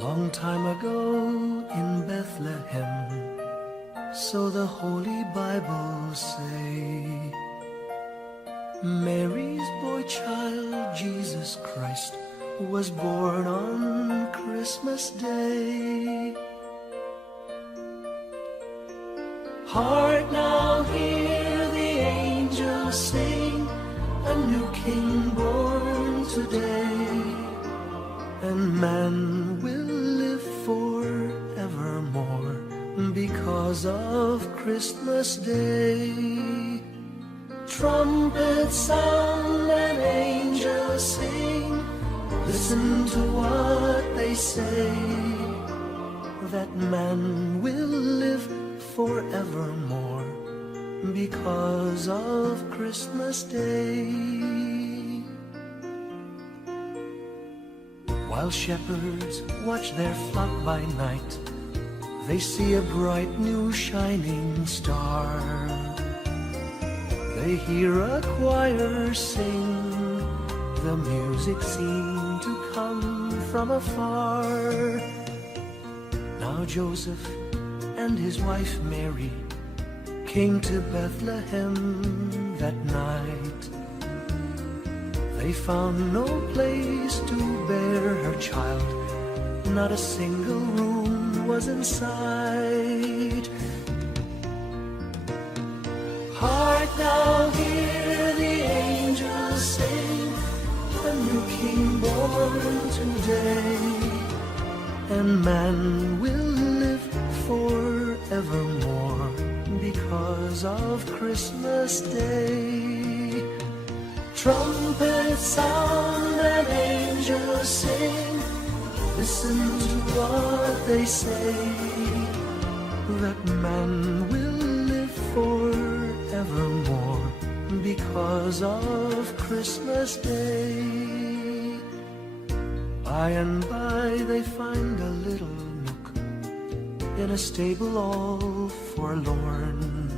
Long time ago in Bethlehem, so the Holy Bible say, Mary's boy child, Jesus Christ, was born on Christmas Day. Hark now, hear the angels sing, a new King born today, and man will live forevermore because of Christmas Day. Trumpets sound and angels sing, listen to what they say, that man will live forevermore because of Christmas Day. While shepherds watch their flock by night, they see a bright new shining star. They hear a choir sing, the music seemed to come from afar. Now Joseph and his wife Mary came to Bethlehem that night. They found no place to bear her child, not a single room was in sight. Hark now, hear the angels sing, a new King born today, and man will live forevermore because of Christmas Day. Trumpets sound and angels sing, listen to what they say, that man will live forevermore because of Christmas Day. By and by they find a little nook in a stable all forlorn,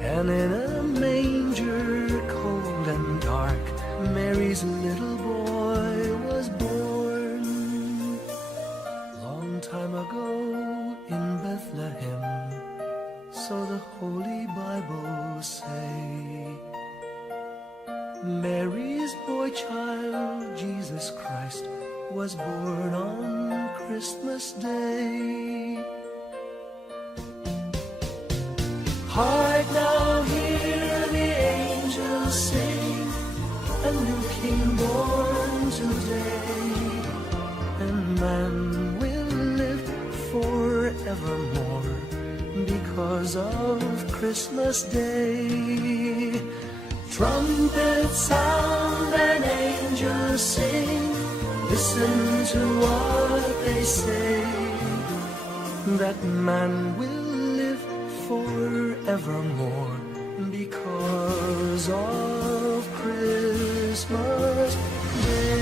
and in a manger cold and dark, Mary's little boy was born. Long time ago in Bethlehem, so the Holy Bible say, Mary's boy child, Jesus Christ, was born on Christmas Day. Hark now, hear the angels sing, a new King born today, and man will live forevermore because of Christmas Day. Trumpets sound and angels sing, listen to what they say, that man will live forevermore because of Christmas Day.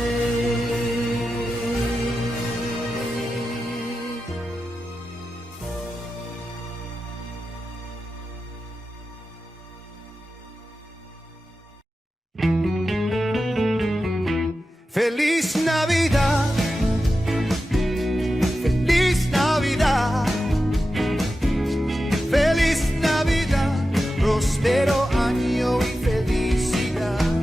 Feliz Navidad, feliz Navidad, feliz Navidad, próspero año y felicidad.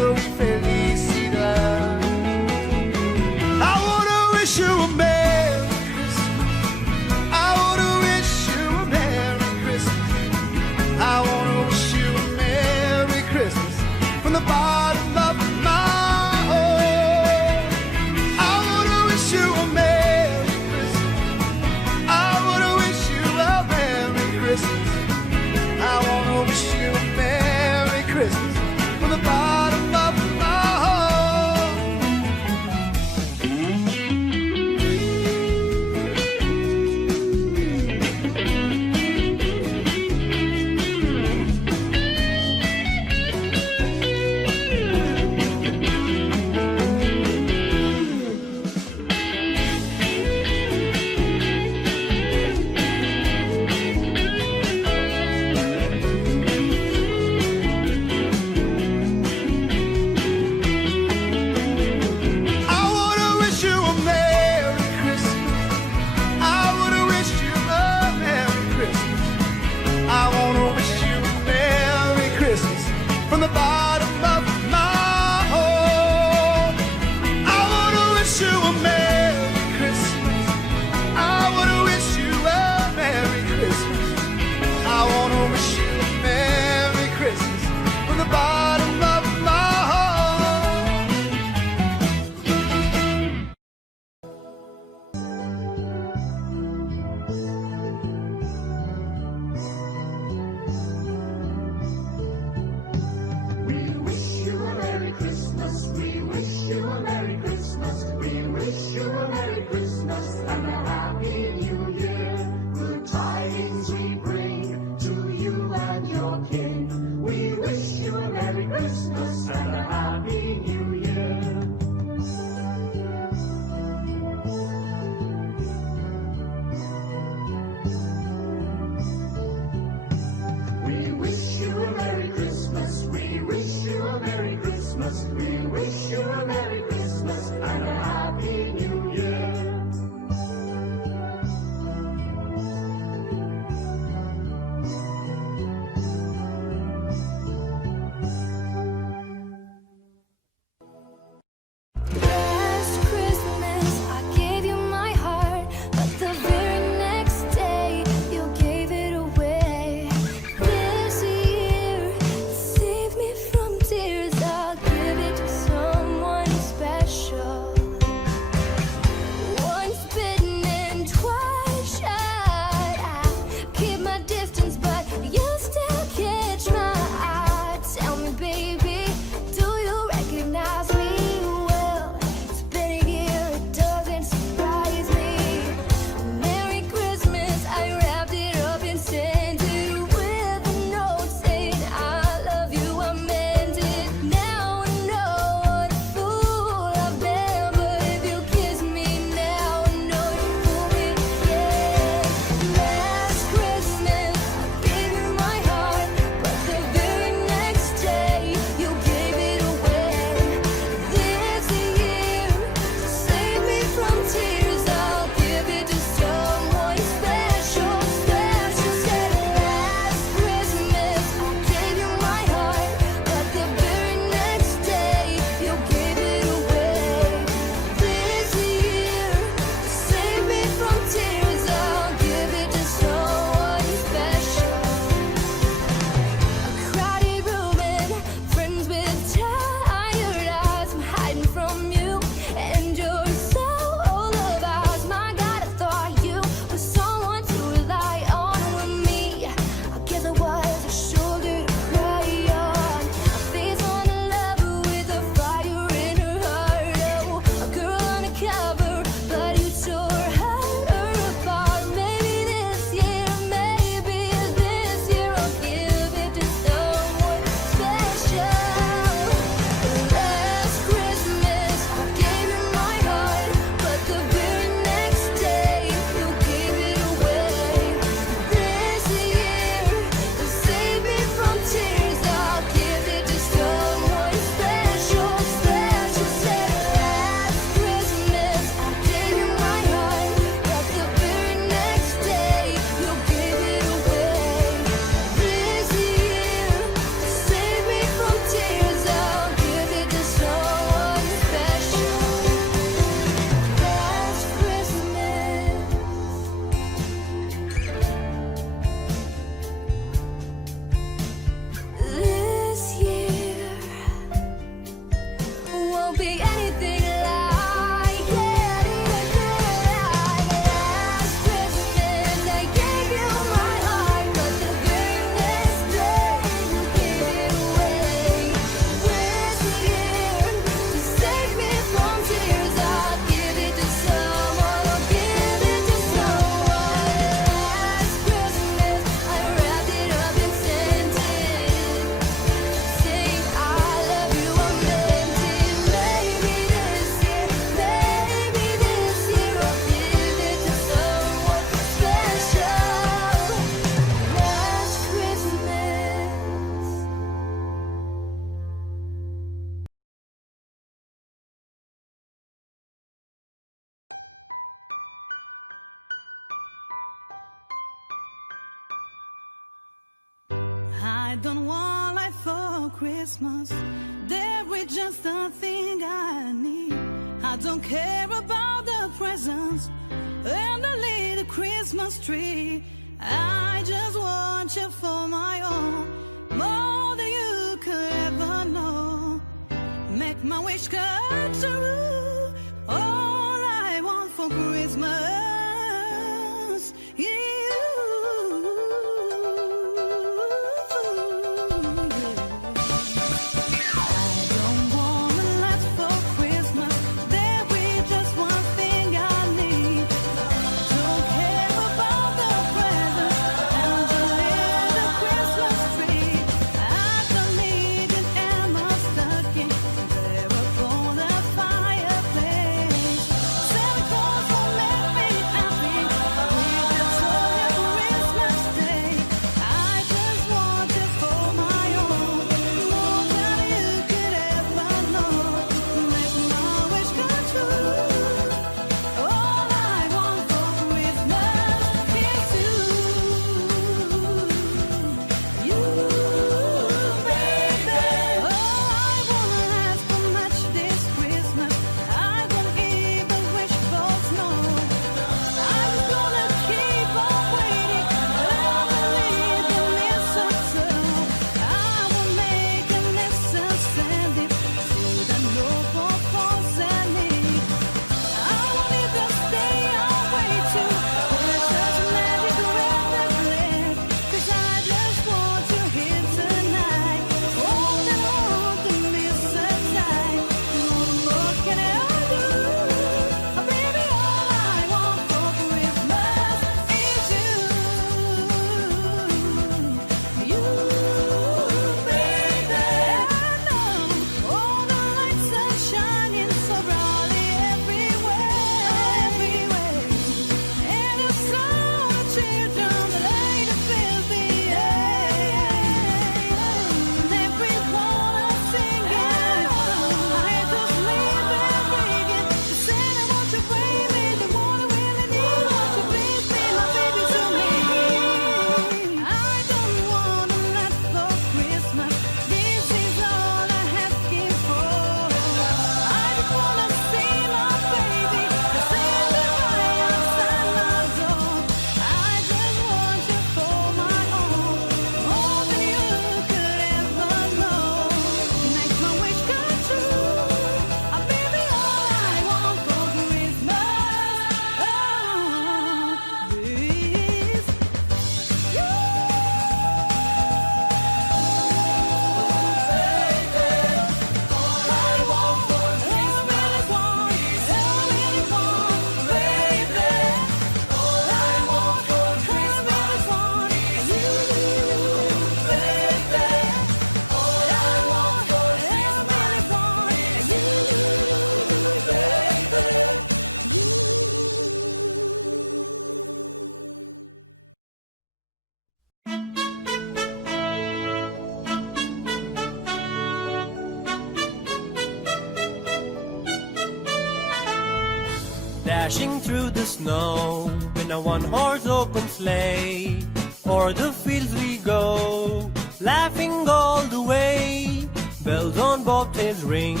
Dashing through the snow in a one-horse open sleigh. O'er the fields we go, laughing all the way. Bells on bobtails ring,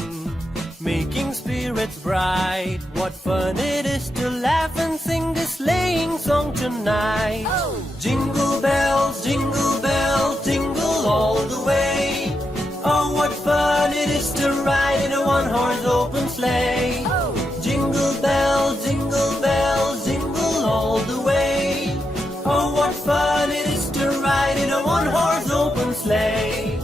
making spirits bright. What fun it is to laugh and sing this sleighing song tonight. Jingle bells, jingle all the way. Oh, what fun it is to ride in a one-horse open sleigh. Jingle bells, jingle all the way. Oh, what fun it is to ride in a one-horse open sleigh.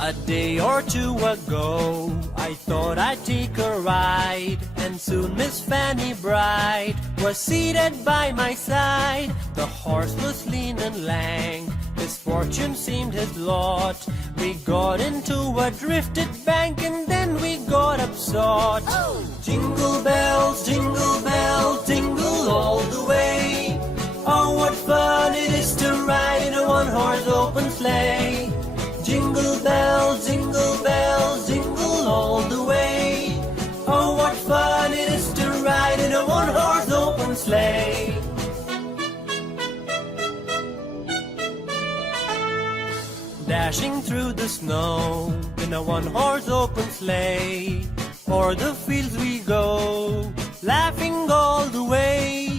A day or two ago, I thought I'd take a ride, and soon Miss Fanny Bright was seated by my side. The horse was lean and lank, his fortune seemed his lot. We got into a drifted bank, and then we got upsot. Jingle bells, jingle all the way. Oh, what fun it is to ride in a one-horse open sleigh. Jingle bells, jingle all the way. Oh, what fun it is to ride in a one-horse open sleigh. Dashing through the snow in a one-horse open sleigh. O'er the fields we go, laughing all the way.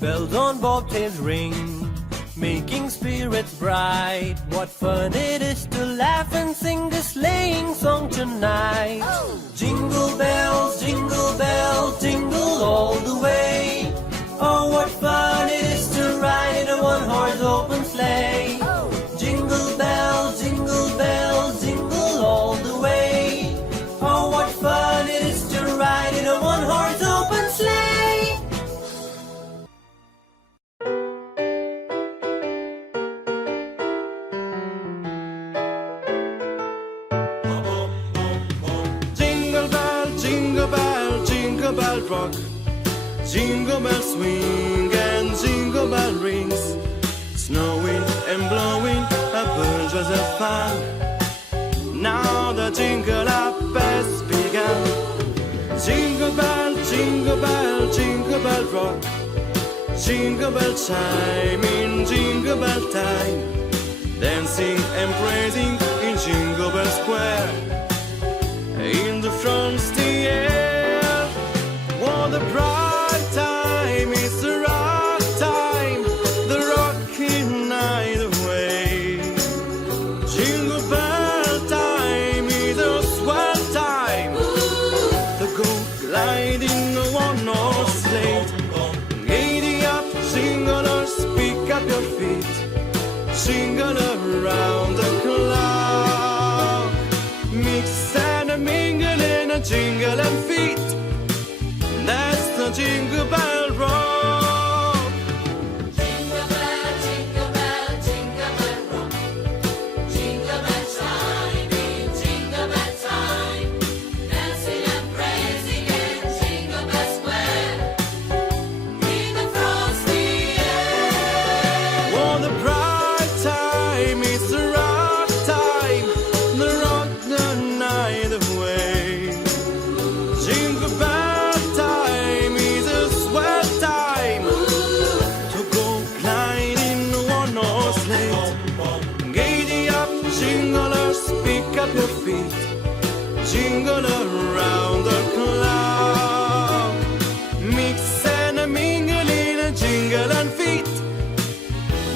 Bells on bobtails ring, making spirits bright. What fun it is to laugh and sing this sleighing song tonight. Jingle bells, jingle all the way. Oh, what fun it is to ride in a one-horse open sleigh. Jingle bells, jingle all the way. Oh, what fun it is to ride in a one-horse open sleigh. Jingle bell rock, jingle bell swing and jingle bell rings. Snowing and blowing, a bunch of fun. Now the jingle up has begun. Jingle bell rock, jingle bell chime in jingle bell time. Dancing and praising in Jingle Bell Square. In the frosty air, what a bright time, it's the rock time, the rocking night away. Jingle bell time is a swell time, to go gliding one horse sleigh. Giddy up, jinglers, pick up your feet, jingle around the clock. Mix and mingle in a jingle and feet. That's the Jingle Bell Rock. Jingle bell, jingle bell, jingle bell rock. Jingle bell chime in jingle bell time. Dancing and praising in Jingle Bell Square. In the frosty air. What a bright time, it's the rock time, the rock the night away. Jingle bell time is a swell time, to go gliding one horse sleigh. Giddy up, jinglers, pick up your feet, jingle around the clock. Mix and mingle in a jingle and feet.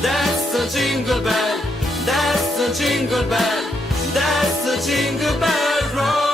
That's the jingle bell, that's the jingle bell, that's the Jingle Bell Rock.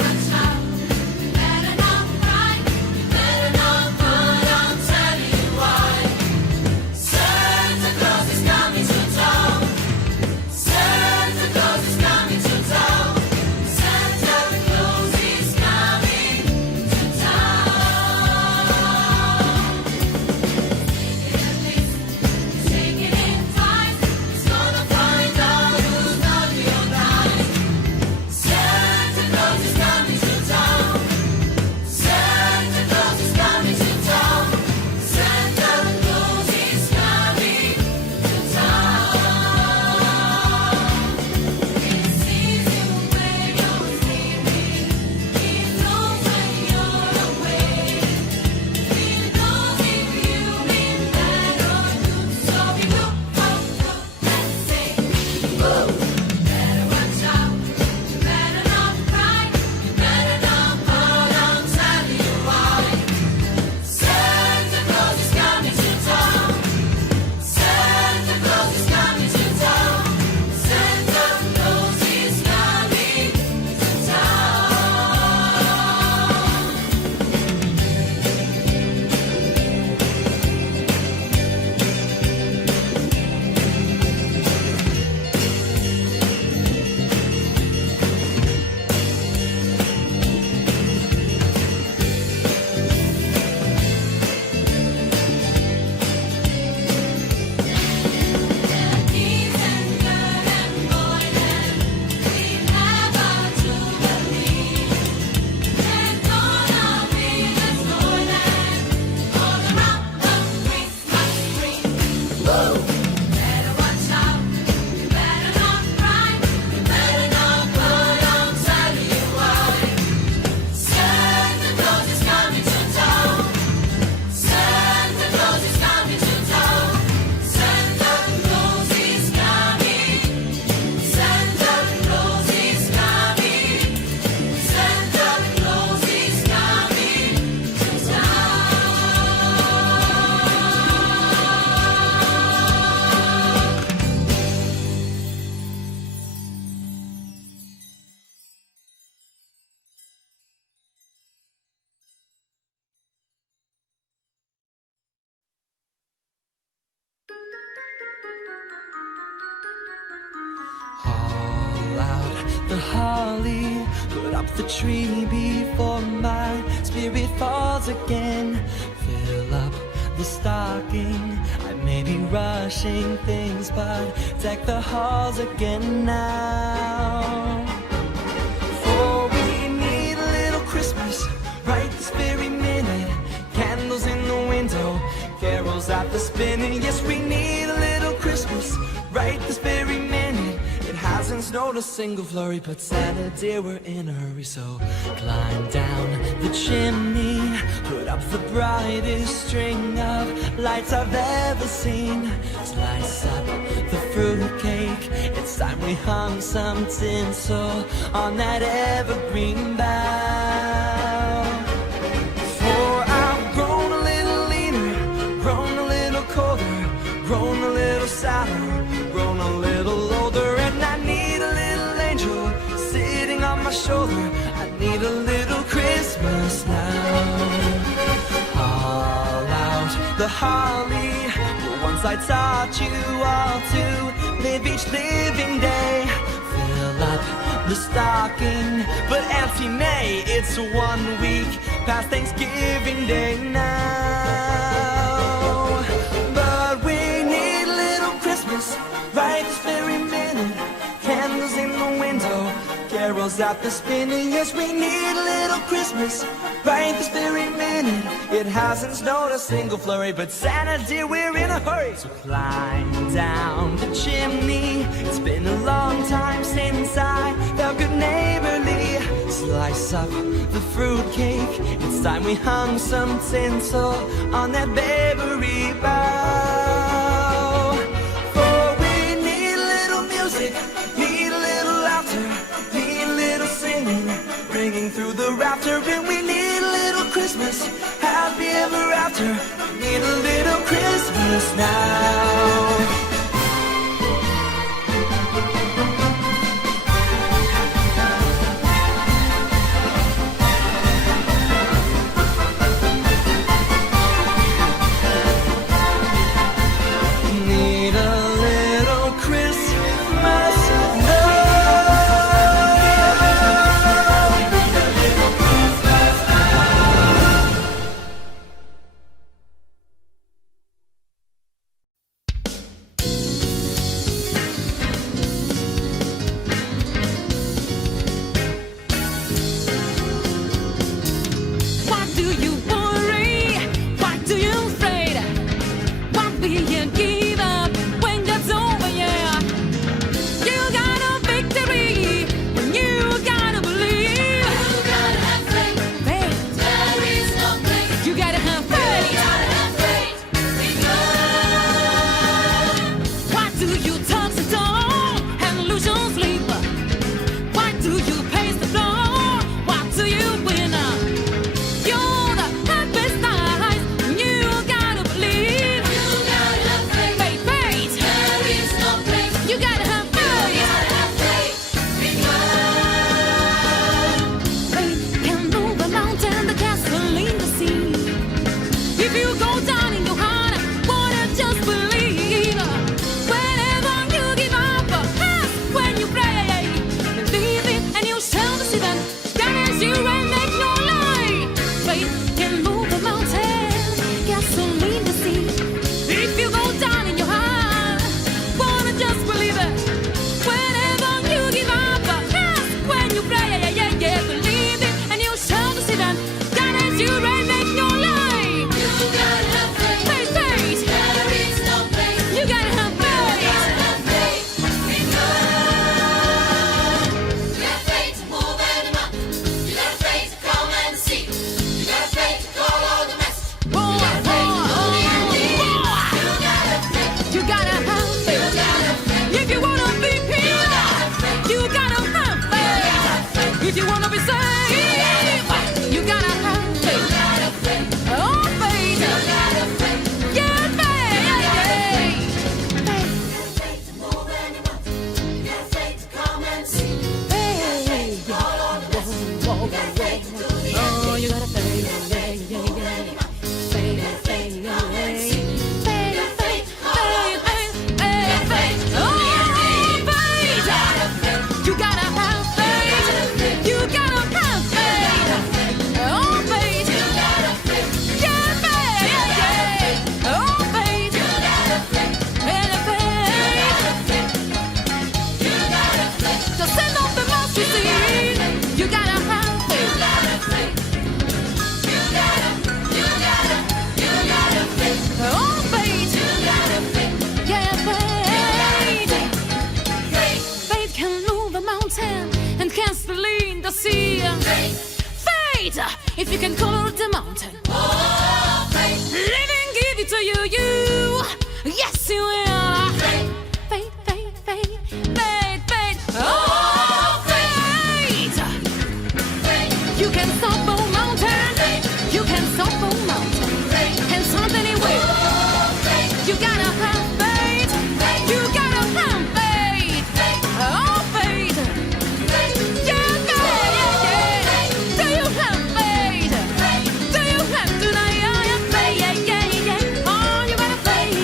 watch out, you better not cry, you better not run, I'll tell you why. Santa Claus is coming to town. Santa Claus is coming to town. Santa Claus is coming to town. Take it in twice. He's gonna find out who's naughty or nice. Santa Claus is coming to town. Santa Claus is coming to town. Santa Claus is coming to town. He sees you when you're sleeping. He knows when you're awake. He knows if you've been bad or good. So he look and say, "Whoa, better watch out. You better not cry. You better not run. I'll tell you why. Santa Claus is coming to town. Santa Claus is coming to town. Santa Claus is coming to town." He's and good and boy and we never to believe. There's gonna be a storyland all around the Christmas tree. Woo! Better watch out. You better not cry. You better not run. I'll tell you why. Santa Claus is coming to town. Santa Claus is coming to town. Santa Claus is coming. Santa Claus is coming. Santa Claus is coming to town. Haul out the holly, put up the tree before my spirit falls again. Fill up the stocking, I may be rushing things, but deck the halls again now. For we need a little Christmas right this very minute. Candles in the window, carols at the spinning. Yes, we need a little Christmas right this very minute. It hasn't snowed a single flurry, but Santa dear, we're in a hurry. So climb down the chimney, put up the brightest string of lights I've ever seen. Slice up the fruitcake, it's time we hung some tinsel on that evergreen bough. For I've grown a little leaner, grown a little colder, grown a little sadder, grown a little older, and I need a little angel sitting on my shoulder. I need a little Christmas now. Haul out the holly, the ones I taught you all to live each living day. Fill up the stocking, but Auntie May, it's 1 week past Thanksgiving Day now. But we need a little Christmas right this very minute. Candles in the window, carols at the spinning. Yes, we need a little Christmas right this very minute. It hasn't snowed a single flurry, but Santa dear, we're in a hurry. So climb down the chimney, it's been a long time since I felt good neighborly. Slice up the fruitcake, it's time we hung some tinsel on that bakery bough. For we need a little music, need a little laughter, need a little singing, ringing through the rafter. And we need a little Christmas, happy ever after. We need a little Christmas now. see that God is you and make no lie. Faith can move a mountain, gasoline to see. If you go down in your heart, wanna just believe it. Whenever you give up, yes, when you pray, yeah, believe it, and you shall see that God is you and make no lie. You gotta have faith. Faith, faith, There is no faith. you gotta have You faith. gotta have faith in God. You got faith to move any mountain. You got faith to come and see. You got faith to call all the message. You got faith to know the ending. You gotta have faith. You gotta have You faith. gotta have faith. If you wanna be healed, you gotta have faith. If you wanna be saved, you gotta have You faith. gotta have faith. Oh, faith. You gotta have faith. Yeah, faith. Faith to move any mountain. You got faith to come and see. Faith. Call all the message. You got faith to do the Oh, you gotta faith. Faith, faith, faith, faith, faith. Oh, faith. You gotta have faith. You gotta have faith. Oh, faith. Yeah, faith. Oh, faith. And faith. To send off the mustard seed, you gotta have faith. Oh, faith. Yeah, faith. Faith can move a mountain and can split the sea. Faith, if you can color the mountain, living give it to you. Yes, you will. Faith, faith, faith, faith, faith. Oh, faith. You can stop a mountain. You can stop a mountain. And something will. You gotta have faith. You gotta have faith. Oh, faith. Yeah, faith. Do you have faith? Do you have tonight? Yeah. Oh, you gotta faith.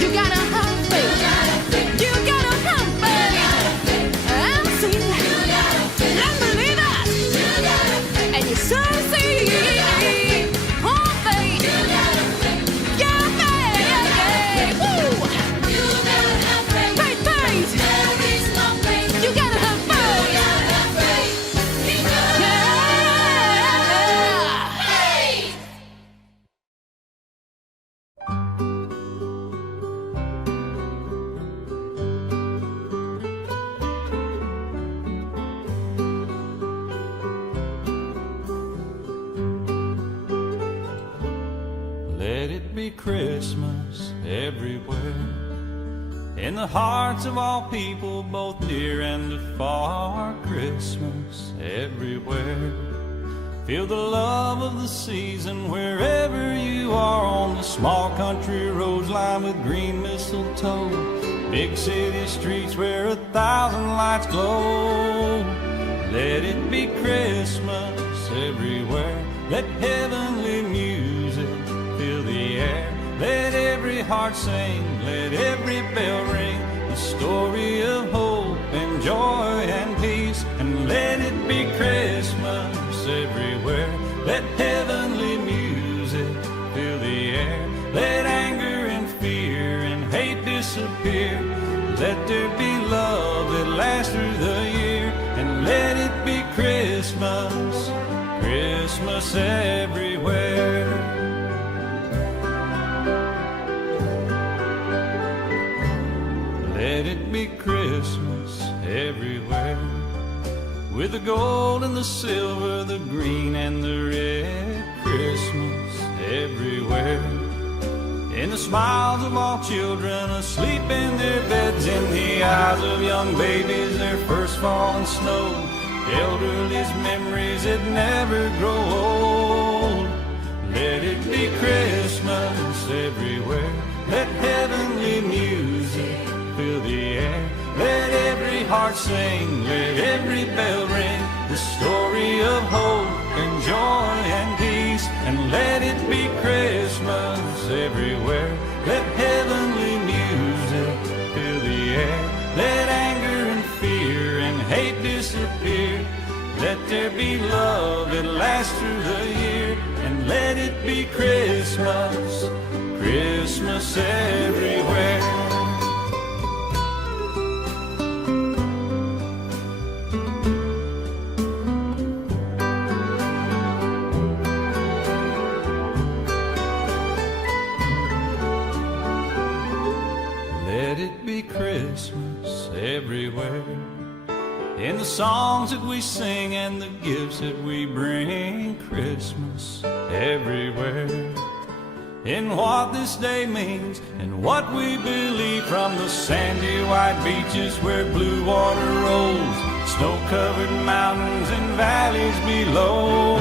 You gotta have faith. You gotta have faith. And see, and believe it. And you shall see. Oh, faith. Yeah, faith. Woo. Faith, faith. You gotta have faith. Yeah. Let it be Christmas everywhere, in the hearts of all people, both near and afar. Christmas everywhere. Feel the love of the season wherever you are, on the small country roads lined with green mistletoe, big city streets where 1,000 lights glow. Let it be Christmas everywhere. Let heavenly music fill the air. Let every heart sing, let every bell ring, the story of hope and joy and peace. And let it be Christmas everywhere. Let heavenly music fill the air. Let anger and fear and hate disappear. Let there be love that lasts through the year. And let it be Christmas, Christmas everywhere. Let it be Christmas everywhere. With with the gold and the silver, the green and the red. Christmas everywhere. In the smiles of all children asleep in their beds, in the eyes of young babies, their first falling snow. Elderly's memories that never grow old. Let it be Christmas everywhere. Let heavenly music fill the air. Let every heart sing, let every bell ring, the story of hope and joy and peace. And let it be Christmas everywhere. Let heavenly music fill the air. Let anger and fear and hate disappear. Let there be love that lasts through the year. And let it be Christmas, Christmas everywhere. Let it be Christmas everywhere. In the songs that we sing and the gifts that we bring. Christmas everywhere. In what this day means and what we believe, from the sandy white beaches where blue water rolls, snow-covered mountains and valleys below.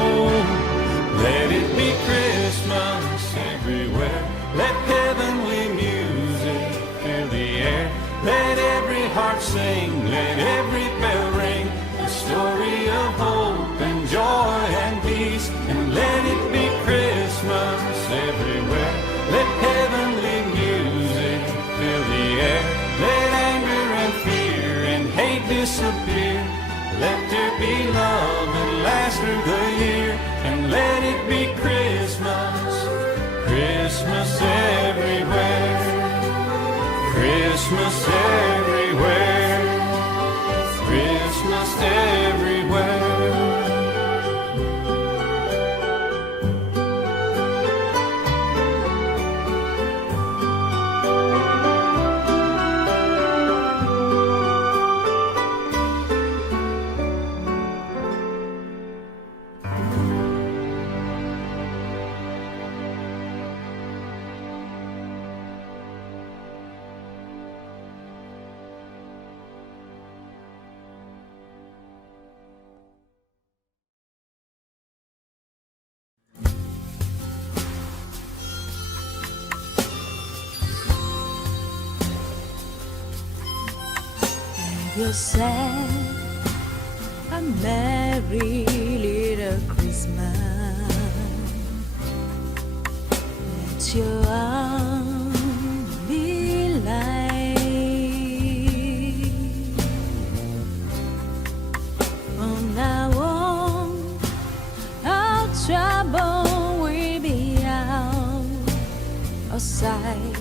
Let it be Christmas everywhere. Let heavenly music fill the air. Let every heart sing, let every bell ring, the story of hope and joy and peace. And let it be Christmas everywhere. Let heavenly music fill the air. Let anger and fear and hate disappear. Let there be love that lasts through the year. And let it be Christmas, Christmas everywhere. Christmas everywhere. Christmas everywhere. Yourself a merry little Christmas. Let your arms be light. From now on, our trouble will be out of sight.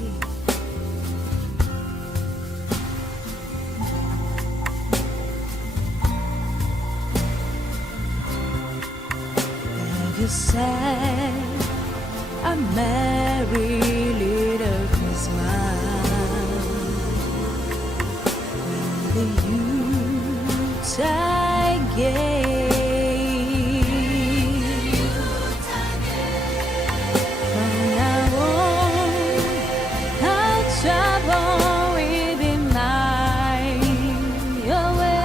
Yourself a merry little Christmas. When the Yuletide gay. From now on, our trouble will be mine away.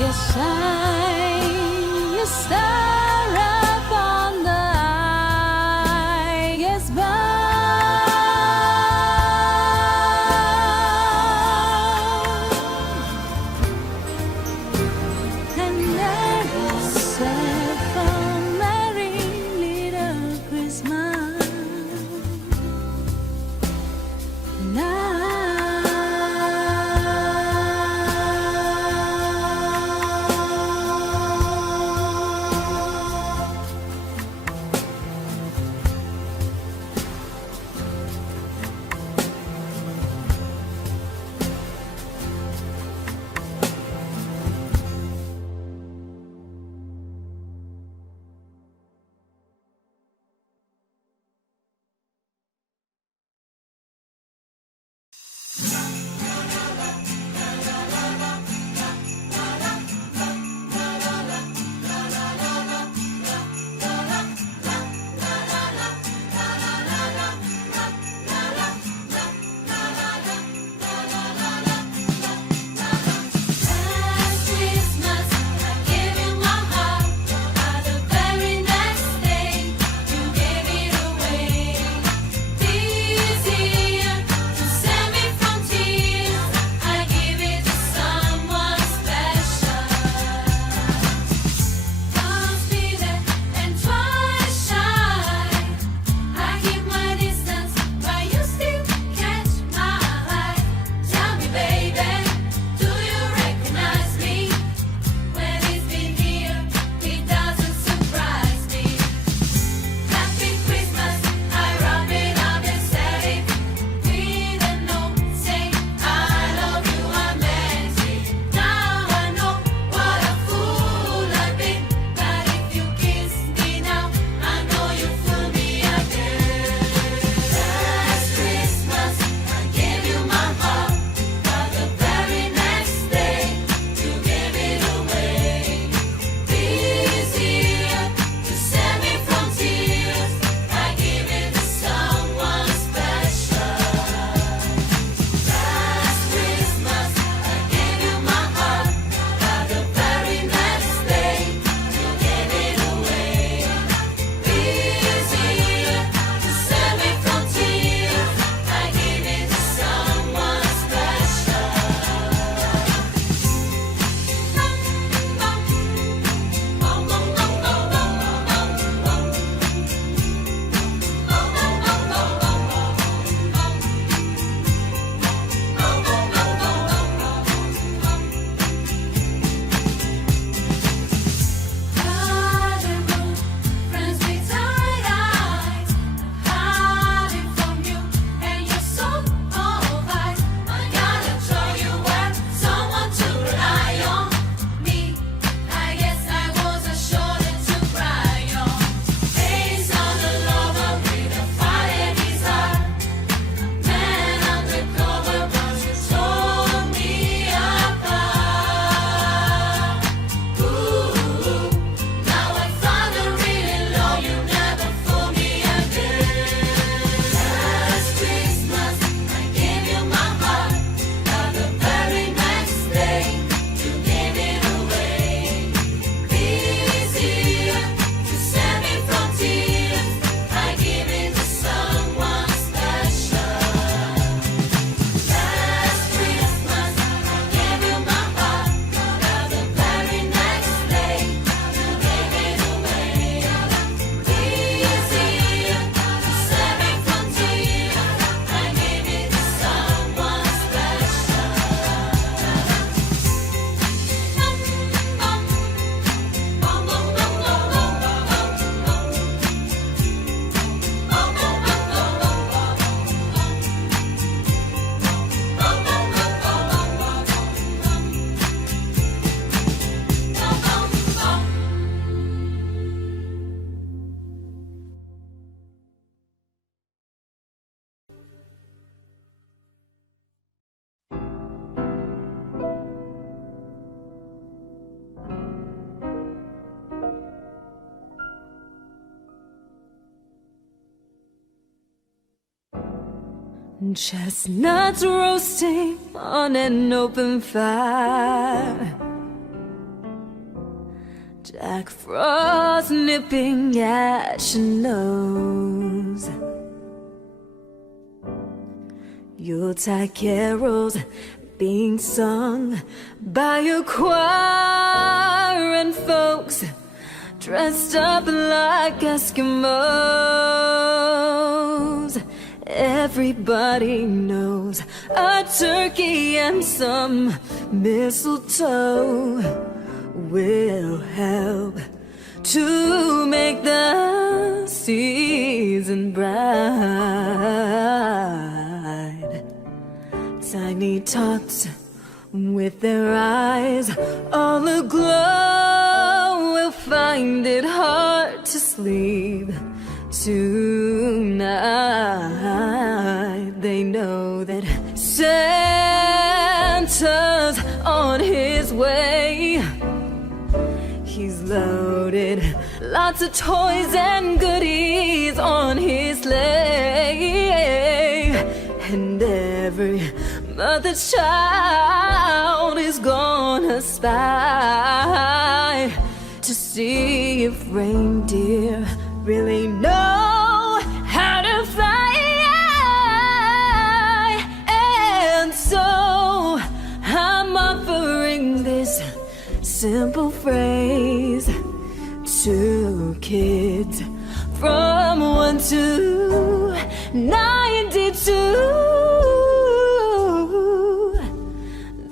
guess I'm a star up on the I guess and never said for Merry Little Christmas. Last Christmas, I gave you my heart, but the very next day you gave it away. This year, to save me from tears, I give it to someone special. Don't be there and twice shy. I keep my distance, but you still catch my eye. Tell me, baby, do you recognize me? When it's been here, it doesn't surprise me. Happy Christmas, I wrap it up and set it with a note saying I love you, I meant it. Now I know what a fool I've been, but if you kiss me now, I know you fool me again. Last Christmas, I gave you my heart, but the very next day you gave it away. This year, to save me from tears, I give it to someone special. Last Christmas, I gave you my heart, but the very next day you gave it away. This year, to save me from tears, I give it to someone special. Friends with tired eyes, hiding from you, and you're so alright. I gotta show you were someone to rely on. Me, I guess I was a shoulder to cry on. Face on a lover with a fire in his heart. Man undercover, but you tore me apart. Ooh, now I finally really know you never fool me again. Last Christmas, I gave you my heart, but the very next day you gave it away. This year, to save me from tears, I give it to someone special. Last Christmas, I gave you my heart, but the very next day you gave it away. This year, to save me from tears, I gave it to someone special. Chestnuts roasting on an open fire. Jack Frost nipping at your nose. Yuletide carols being sung by a choir and folks dressed up like Eskimos. Everybody knows a turkey and some mistletoe will help to make the season bright. Tiny tots with their eyes all aglow will find it hard to sleep tonight. They know that Santa's on his way. He's loaded lots of toys and goodies on his sleigh, and every mother's child is gonna spy to see if reindeer really know how to fly. And so I'm offering this simple phrase to kids from 1 to 92.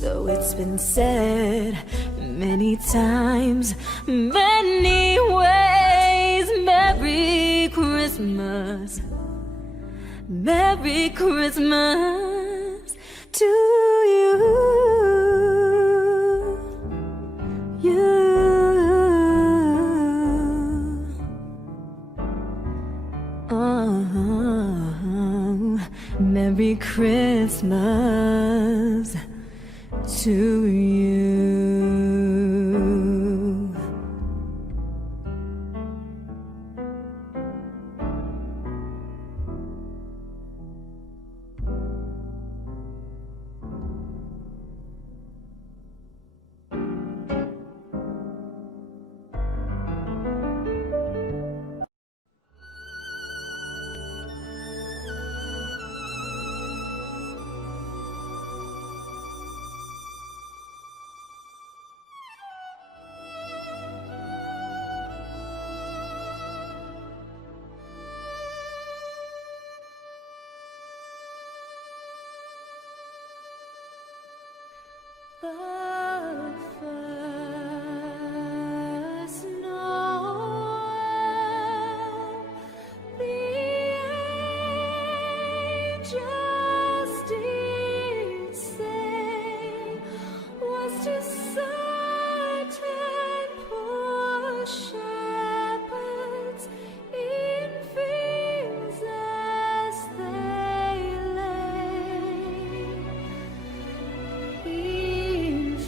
Though it's been said many times, many ways, Merry Christmas, Merry Christmas to you. Merry Christmas to you. The first Noel, the angels did say, was to certain poor shepherds in fields as they lay. In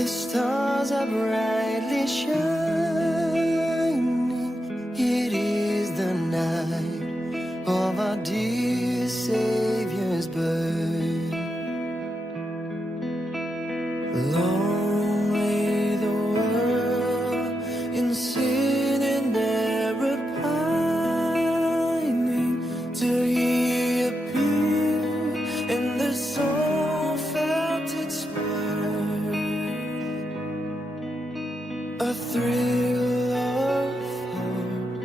The stars are brightly shining. It is the night of our dear Savior's birth. Long lay the world in sin and error pining, till He appeared and the soul felt its worth. A thrill of hope,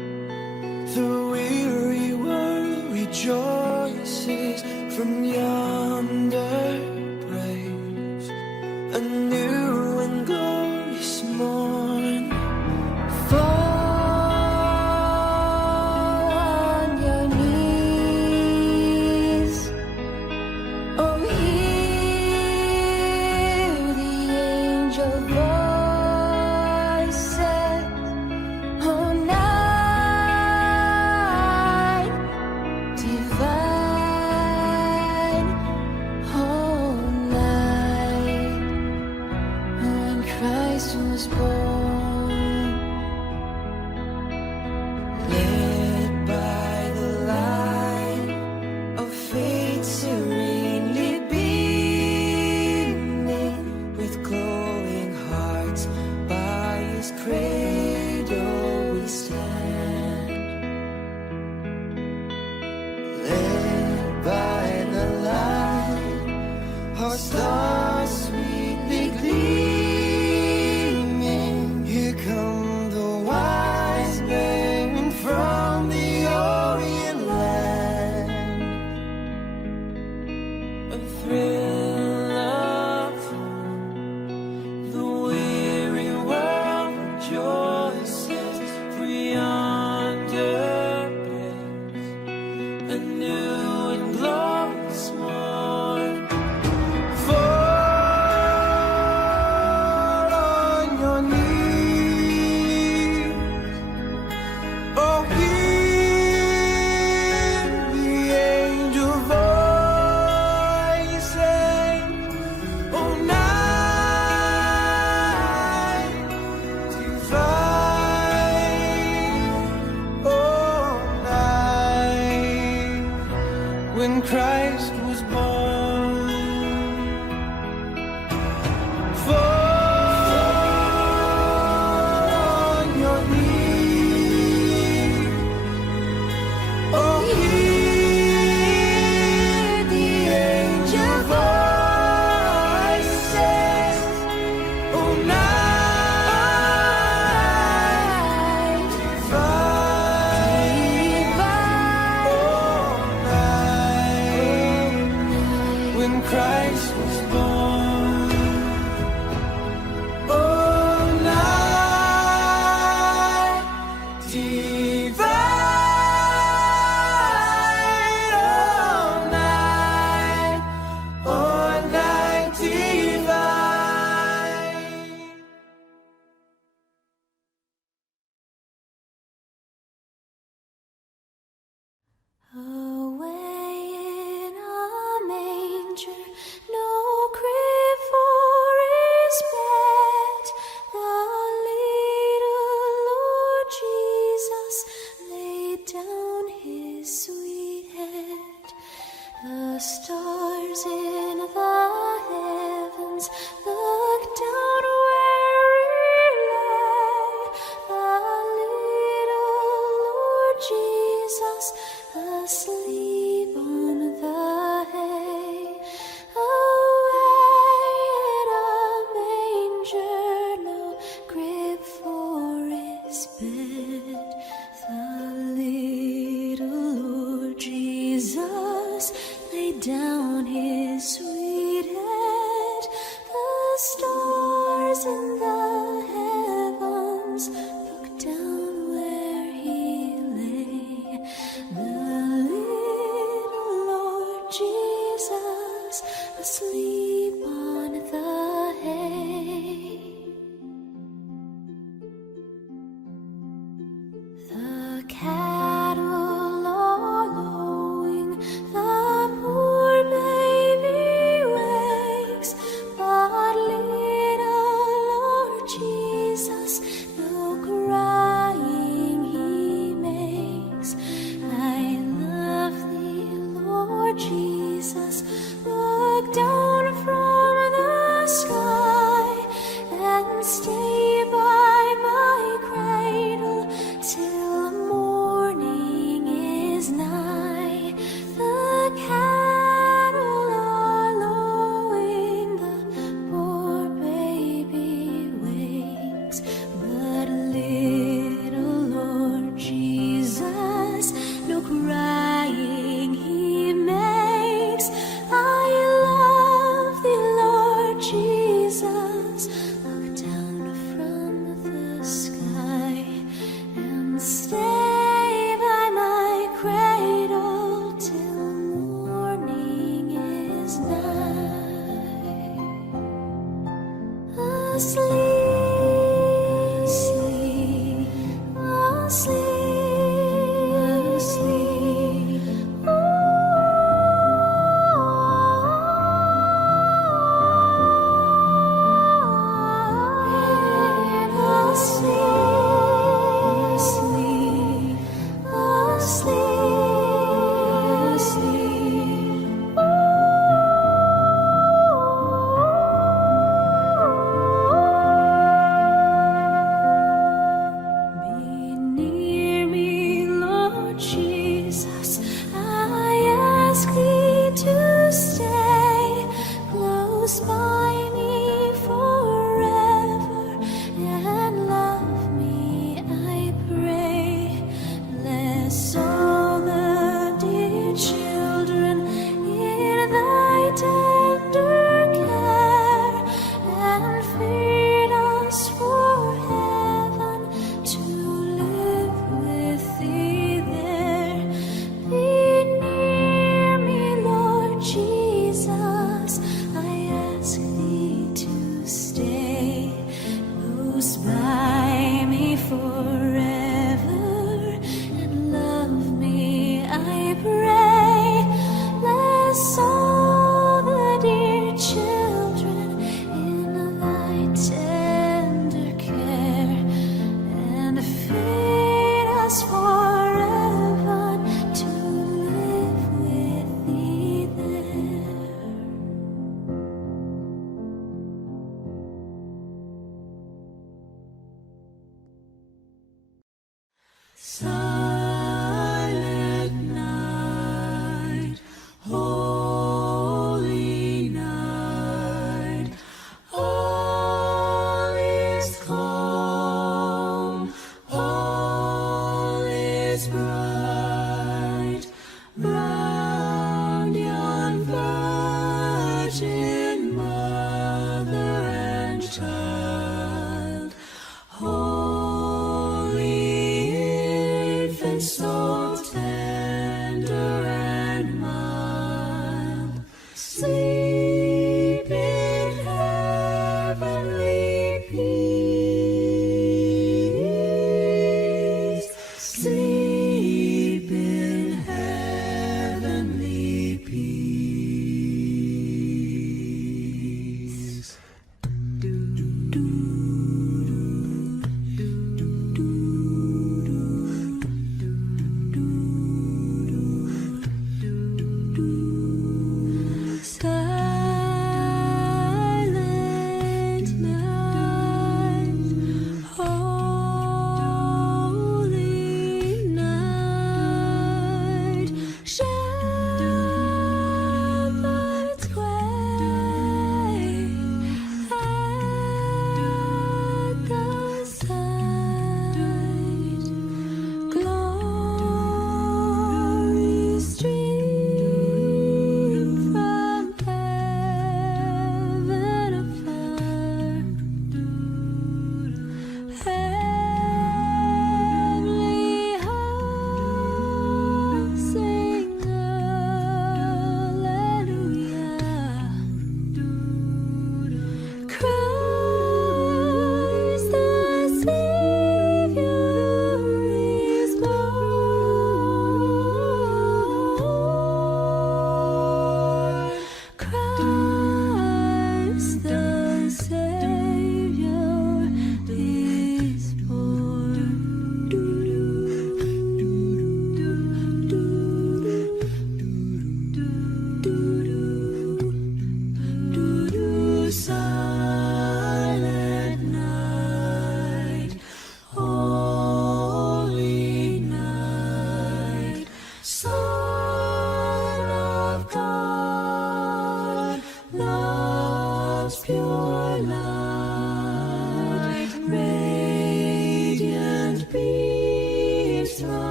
the weary world rejoices from yonder praise. A new and glorious morn. Fall on your knees. Oh, hear the angel voices. Oh, night divine. Oh, night when Christ was born. Led by the light of faith serenely beaming, with glowing hearts by His cradle we stand. Led by the light, our stars sweetly gleaming. Here come the wise men from the Orient land. A thrill of hope, the weary world rejoices, for yonder breaks a new and glorious morn. Fall on your knees. Oh, hear the angel voices. Oh, night divine. Oh, night when Christ was born. Fall on your knees. Oh, hear the angel voices. Oh, night divine. Oh, night when Christ was born. Oh, night divine. Oh, night divine. Away in a manger, no crib for His bed, the little Lord Jesus laid down His sweet head. The stars in the heavens looked down where He lay, the little Lord Jesus asleep on the hay. Away in a manger, no crib for His bed, the little Lord Jesus laid down His sweet head. The stars in the heavens looked down where He lay, the little Lord Jesus asleep on the hay. The cattle are lowing, the poor baby wakes, but little Father's night. Asleep, asleep, asleep, asleep. Asleep, asleep, asleep. Be near me, Lord Jesus. I ask thee to stay close by me forever and love me, I pray. Bless all the dear children in thy tender care and feed us for heaven to live with thee there. Be near me, Lord Jesus. I ask thee to stay close by me forever and love me, I pray. Bless all the dear children in thy tender care and feed us forever to live with thee there. Silent night, holy night, all is calm, all is bright, round yon virgin mother and child. Holy infant, so tender and mild, sleep in heavenly peace. Sleep in heavenly peace. Sky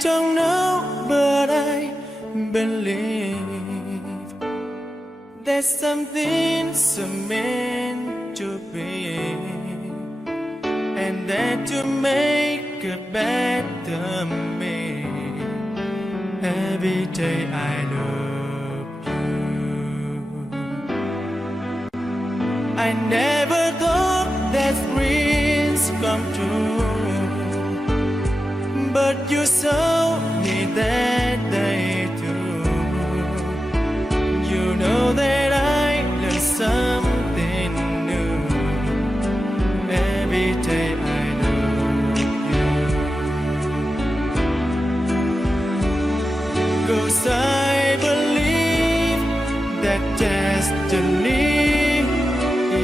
don't know, but I believe there's something so meant to be, and that to make a better me. Every day I love you. I never thought that dreams come true, but you saw me that day too. You know that I learned something new. Every day I love you. 'Cause I believe that destiny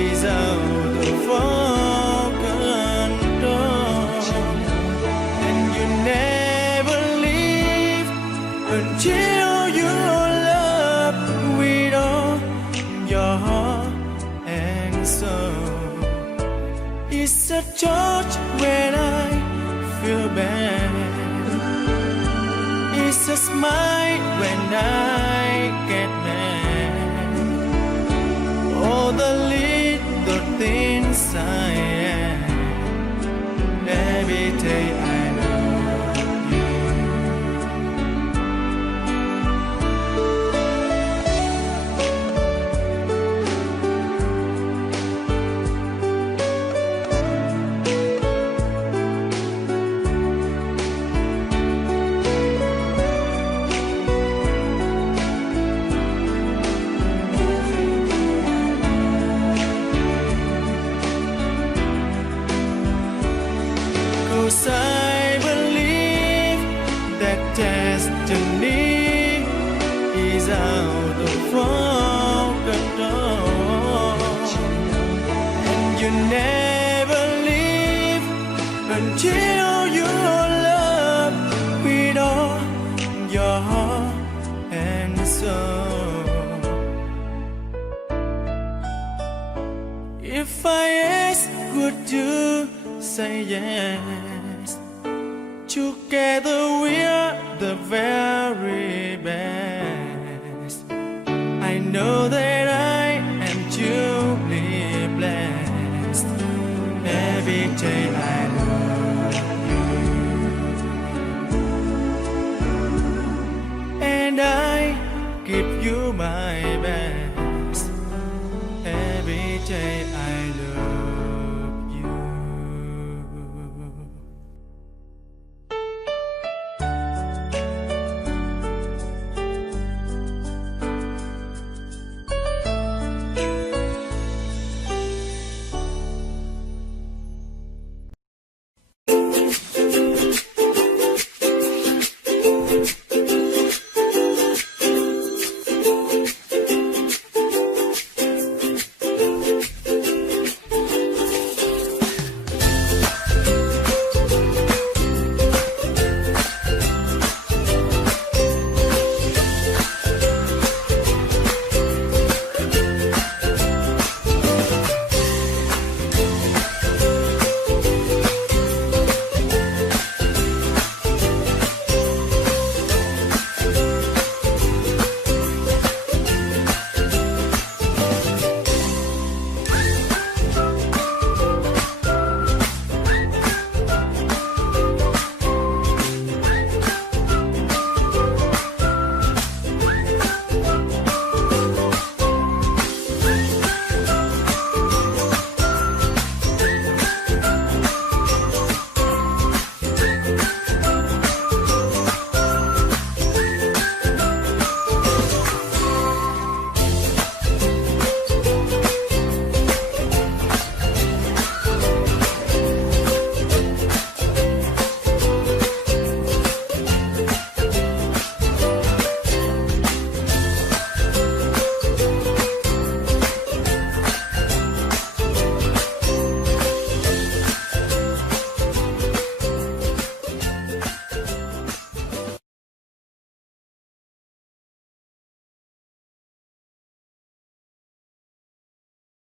is out of our control, and you never leave until you love with all your heart and soul. It's a touch when I feel bad. It's a smile when I get mad. All the little things I am. Every day I love you. Cause I believe that destiny is out of our control, and you never leave until you love with all your heart and soul. If I ask, would you say yes? Together we're the very best. I know that I am truly blessed. Every day I love you, and I give you my best. Every day I